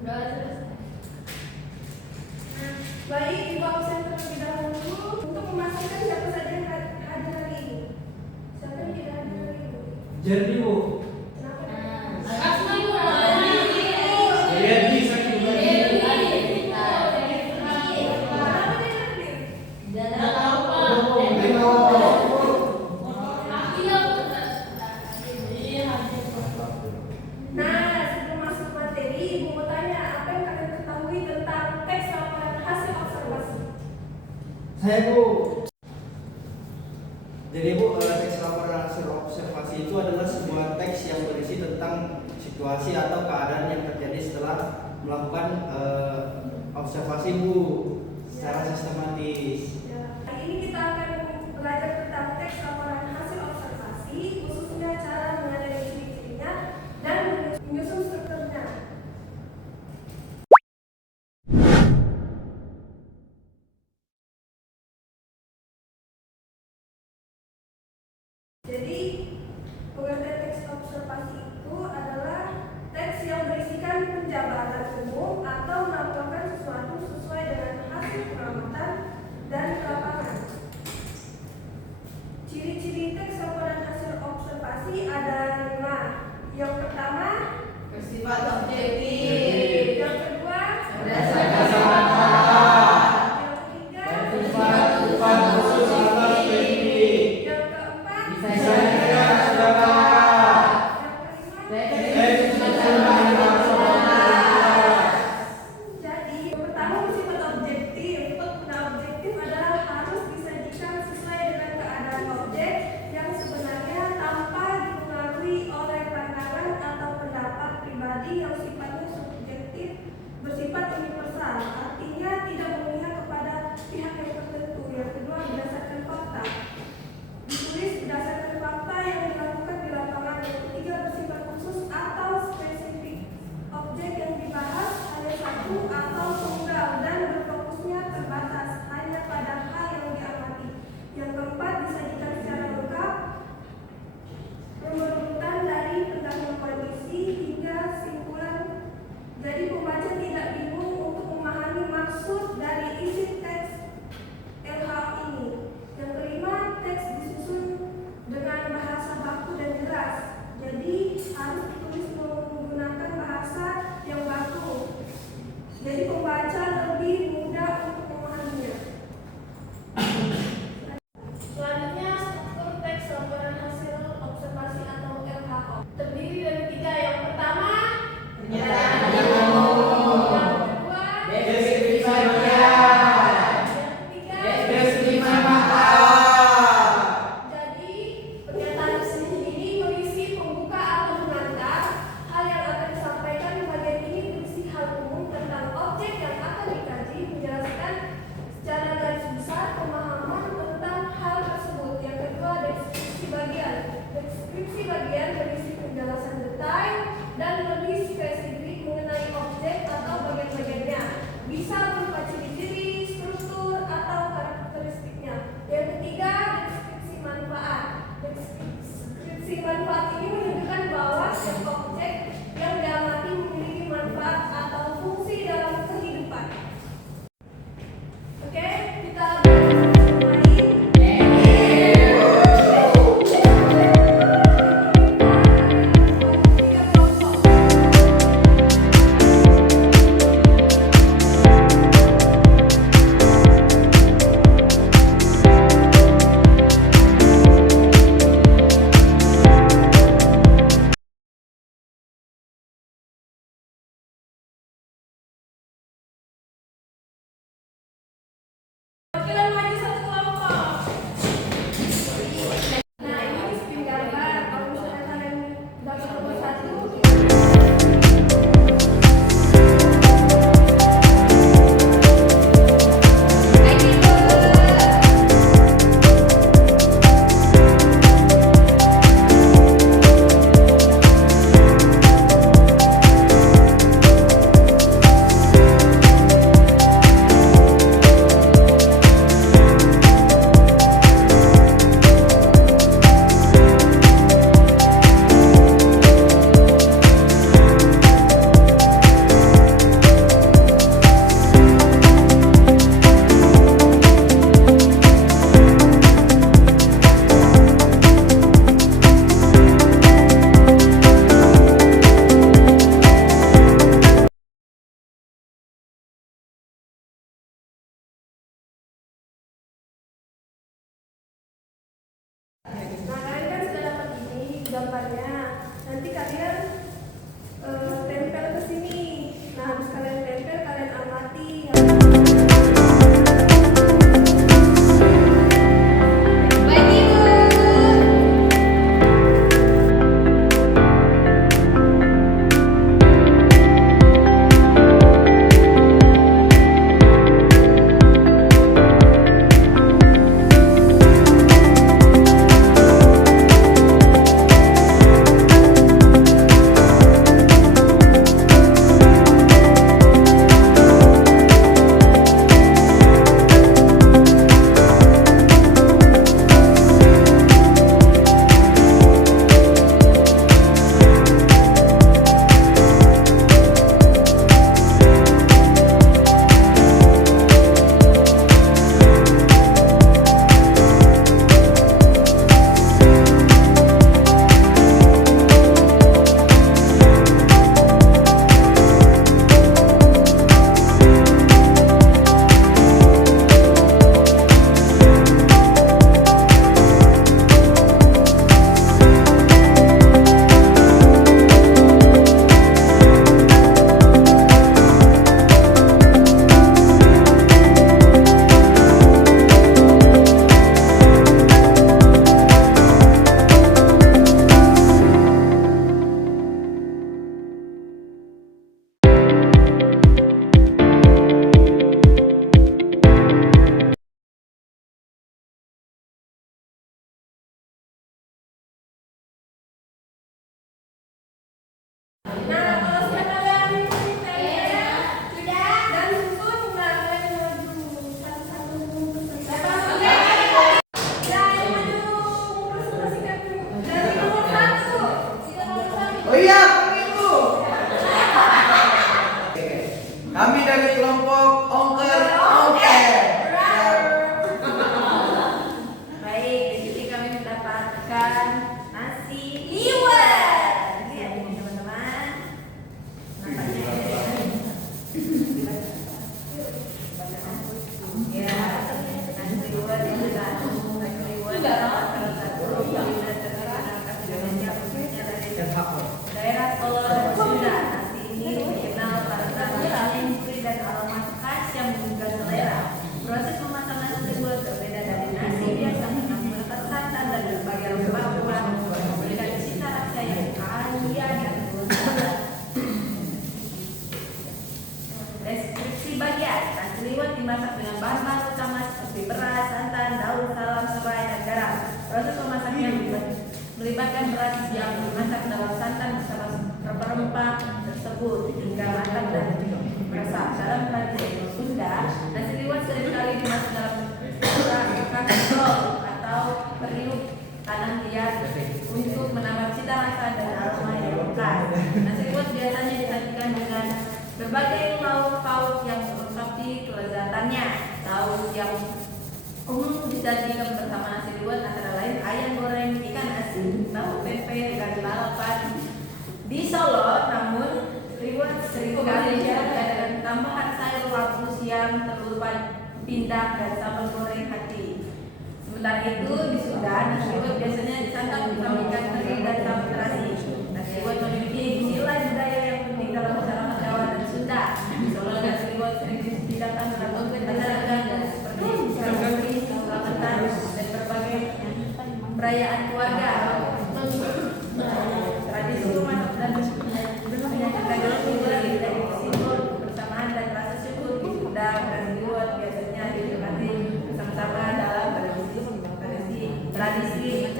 Udah selesai. Nah, baik, Ibu absen terlebih dahulu untuk memastikan siapa saja yang hadir hari ini. Siapa yang tidak hadir hari ini? Jadi Bu, Kenapa? Asma Ibu. jadi sakit lagi. Kenapa dia hadir? Jangan lupa. Nah, sebelum masuk materi, Ibu mau tanya apa yang kalian ketahui tentang teks laporan hasil observasi? Saya Bu. Jadi Bu, teks laporan hasil observasi itu adalah sebuah teks yang berisi tentang situasi atau keadaan yang terjadi setelah melakukan observasi Bu secara sistematis. Ya, hari ini kita akan belajar tentang teks laporan hasil observasi, khususnya cara mengenali ciri-cirinya dan menyusun strukturnya. Jadi, pengertian teks observasi itu adalah teks yang berisikan penjabaran umum atau melakukan sesuatu sesuai dengan hasil pengamatan dan lapangan. Ciri-ciri teks laporan hasil observasi ada 5. Yang pertama, Bersifat objektif. yang kedua, Berdasarkan yang ketiga, Bersifat khusus atau spesifik. yang keempat, Bisa Bisa juga saudara. yang kelima, Teks susunan nasional. dimasak dengan bahan-bahan utama seperti beras, santan, daun, salam, serai, dan garam. Proses memasaknya melibatkan beras yang dimasak dalam santan bersama rempah-rempah tersebut hingga matang dan meresap. Dalam tradisi Sunda, nasi liwet seringkali dimasak dalam kastrol atau periuk tanah liat untuk menambah cita rasa dan aroma yang khas. Nasi liwet biasanya disajikan dengan berbagai lauk pauk yang melengkapi kelezatannya. Lauk yang umum disajikan bersama nasi liwet antara lain ayam goreng, ikan asin, tahu tempe, dan lalapan. Di Solo, namun liwet seringkali disajikan dengan tambahan sayur lapus yang telur pindang dan sambal goreng hati. Sementara itu di Sunda, nasi liwet biasanya disantap bersama ikan teri dan sambal terasi. Nasi liwet memiliki nilai budaya yang penting dalam masyarakat Jawa dan Sunda. Di Solo, nasi liwet sering dihidangkan dalam acara agama seperti seragami, selamatan, dan berbagai perayaan keluarga. Tradisi memasak dan menyajikan dalam hiburan dari simbol kebersamaan dan rasa syukur. Di Sunda, nasi liwet biasanya dinikmati bersama-sama dalam tradisi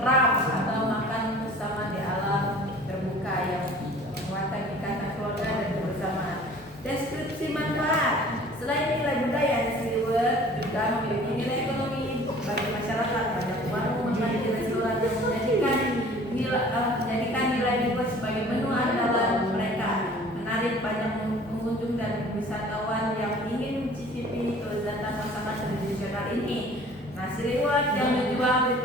ram atau makan bersama di alam terbuka yang menguatkan ikatan keluarga dan kebersamaan. Deskripsi manfaat. Selain nilai budaya, nasi liwet juga memiliki nilai ekonomi bagi masyarakat. Banyak warung makan di restoran yang menjadikan nilai liwet sebagai menu andalan mereka, menarik banyak pengunjung dan wisatawan yang ingin mencicipi kelezatan masakan tradisional ini. Nasi liwet yang dijual di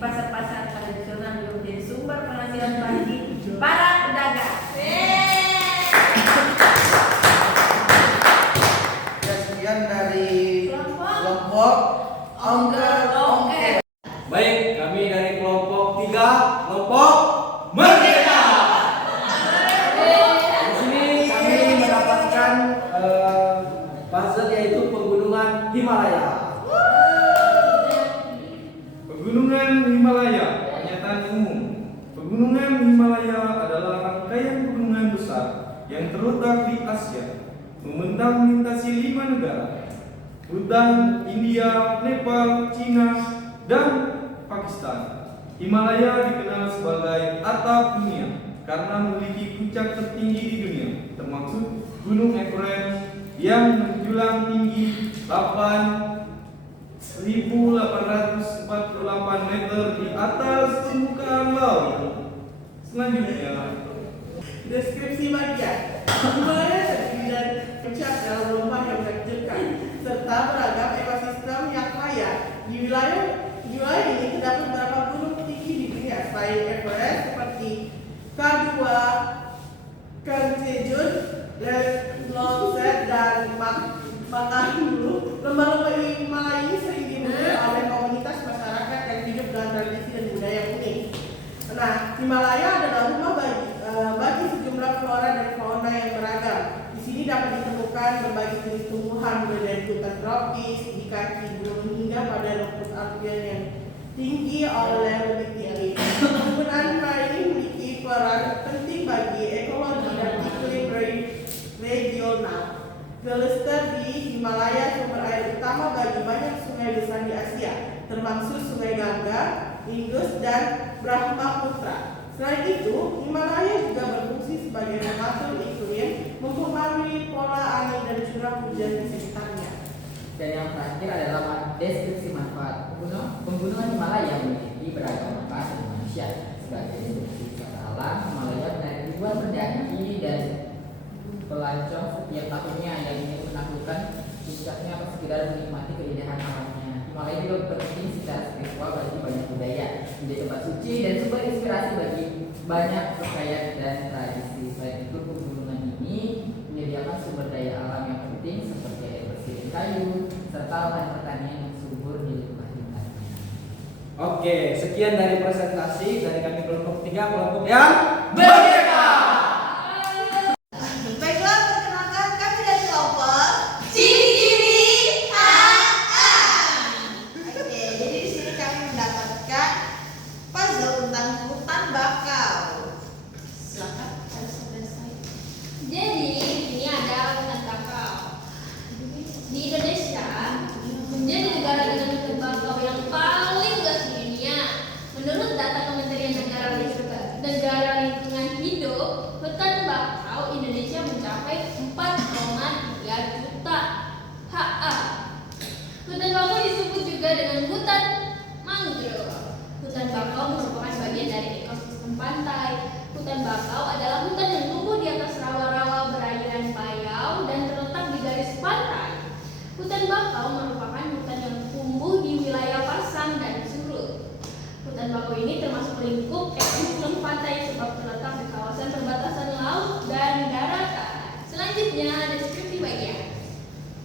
pasar-pasar tradisional juga menjadi sumber penghasilan bagi para pedagang. Sekian dari kelompok Ongker. Baik, kami dari kelompok 3, kelompok Merdeka. Di sini kami mendapatkan puzzle yaitu pegunungan Himalaya. Pegunungan Himalaya, pernyataan umum. Pegunungan Himalaya adalah rangkaian pegunungan besar yang terletak di Asia, membentang melintasi 5 negara: Bhutan, India, Nepal, Cina, dan Pakistan. Himalaya dikenal sebagai atap dunia karena memiliki puncak tertinggi di dunia, termasuk Gunung Everest yang menjulang tinggi 1.848 meter di atas permukaan laut. Selanjutnya, deskripsi bagian. Himalaya terdiri dari puncak dalam lembah yang menakjubkan serta beragam ekosistem yang kaya. Di wilayah ini terdapat beberapa gunung tinggi di dunia selain Everest seperti K2, Kangchenjunga, Lhotse, dan Makalu. Lembah-lembah Himalaya ini sering dibuat oleh komunitas masyarakat yang hidup dengan tradisi dan budaya unik. Nah, Himalaya adalah rumah bagi sejumlah flora dan fauna yang beragam. Di sini dapat ditemukan berbagai jenis tumbuhan mulai dari hutan tropis di kaki gunung hingga pada rumput alpian yang tinggi oleh lebih tinggi. Penggunaan Himalaya ini memiliki peran penting bagi ekologi dan iklim regional. Gelester di Himalaya sumber air utama bagi banyak sungai besar di Asia, termasuk Sungai Gangga, Indus, dan Brahmaputra. Selain itu, Himalaya juga berfungsi sebagai pengatur iklim, mempengaruhi pola angin dan curah hujan di sekitarnya. Dan yang terakhir adalah deskripsi manfaat. Penggunungan Himalaya memiliki beragam manfaat bagi manusia. Sebagai deskripsi wisata alam, Himalaya menarik ribuan pendaki dan pelancong setiap tahunnya yang ingin menaklukkan puncaknya atau sekedar menikmati keindahan alamnya. Himalaya juga penting secara spiritual bagi banyak budaya, menjadi tempat suci dan sumber inspirasi bagi banyak percayaan dan tradisi. Selain itu, pegunungan ini menyediakan sumber daya alam yang penting seperti air bersih dan kayu, serta lahan pertanian yang subur di lingkungan. Oke, sekian dari presentasi dari kami kelompok 3, kelompok yang Merdeka. Baiklah, perkenalkan kami dari kelompok Ciri-ciri AA. Oke, jadi di sini kami mendapatkan puzzle tentang hutan bakau. Silakan, harus selesai. Jadi ini ada hutan bakau. hutan bakau Indonesia mencapai 4,3 juta ha. Hutan bakau disebut juga dengan hutan mangrove. Hutan bakau merupakan bagian dari ekosistem pantai. Hutan bakau adalah hutan yang tumbuh di atas rawa-rawa perairan Payau dan terletak di garis pantai. Hutan bakau merupakan hutan yang tumbuh di wilayah pasang dan surut. Hutan bakau ini termasuk lingkup ekosistem pantai sebab terletak di kawasan perbatasan laut dan daratan. Selanjutnya, deskripsi bagian.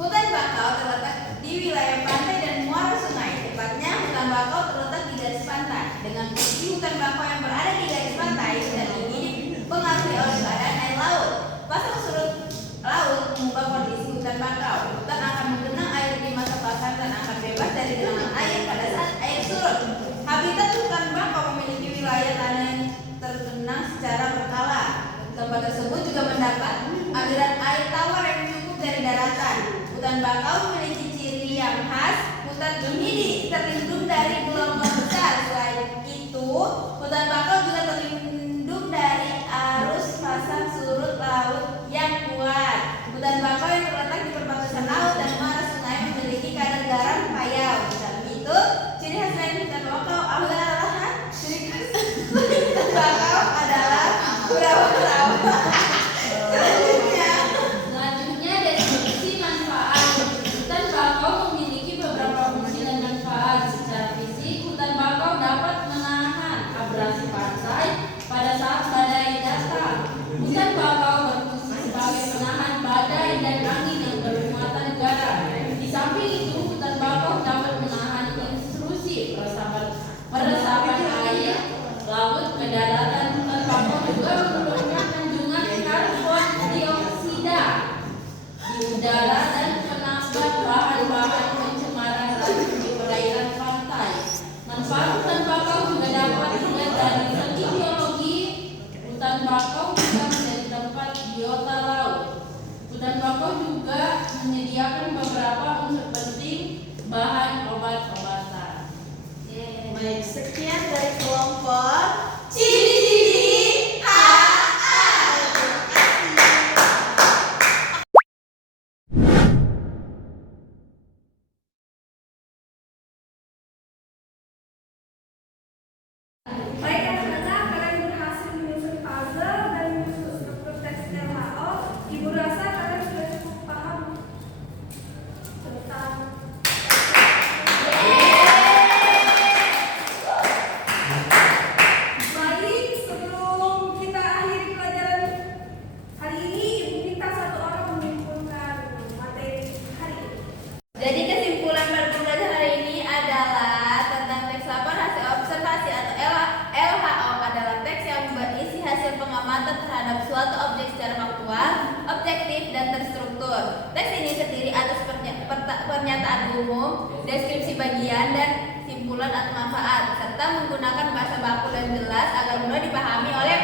Hutan bakau terletak di wilayah pantai dan muara sungai. Tepatnya, hutan bakau terletak di garis pantai. Dengan posisi hutan bakau yang berada di garis pantai, hutan ini dipengaruhi oleh keadaan air laut. Pasang surut laut mengubah kondisi hutan bakau. Hutan akan menggenang air di masa pasang dan akan bebas dari genangan air pada saat air surut. Habitat hutan bakau memiliki wilayah tanah yang tergenang secara berkala. Tempat tersebut juga mendapat aliran air tawar yang cukup dari daratan. Hutan bakau memiliki ciri yang khas. Hutan ini terlindung dari gelombang besar. Selain itu, hutan bakau juga terlindung dari arus pasang surut laut yang kuat. Hutan bakau yang terletak di perbatasan laut dan muara sungai memiliki kadar garam Payau. Di samping itu, ciri khas lain hutan bakau adalah rawa-rawa. Selanjutnya, deskripsi manfaat. Hutan bakau memiliki beberapa fungsi dan manfaat. Secara fisik, hutan bakau dapat menahan abrasi pantai pada saat badai datang. Hutan bakau berfungsi sebagai penahan badai dan angin yang bermuatan garam. Di samping itu, hutan bakau dapat menahan intrusi peresapan air laut ke daratan. Hutan bakau juga menurunkan kandungan karbon dioksida di udara dan menambah bahan-bahan pencemaran racun di perairan pantai. Manfaat hutan bakau juga dapat dilihat dari segi biologi. Hutan bakau juga menjadi tempat biota laut. Hutan bakau juga menyediakan beberapa unsur penting bahan obat-obatan. Baik, sekian dari kelompok ciri-ciri HA. Baik anak-anak, kalian berhasil menyusun puzzle dan menyusun struktur teks LHO. Ibu rasa kalian sudah cukup paham tentang baik. Sebelum kita akhiri pelajaran hari ini, ibu minta satu orang menyimpulkan materi hari ini. Jadi kesimpulan pada pembelajaran hari ini adalah tentang teks lapor hasil observasi atau LHO adalah teks yang berisi hasil pengamatan terhadap suatu objek secara faktual, objektif, dan terstruktur. Teks ini terdiri atas pernyataan umum, deskripsi bagian, dan simpulan atau manfaat, serta menggunakan bahasa baku dan jelas agar mudah dipahami oleh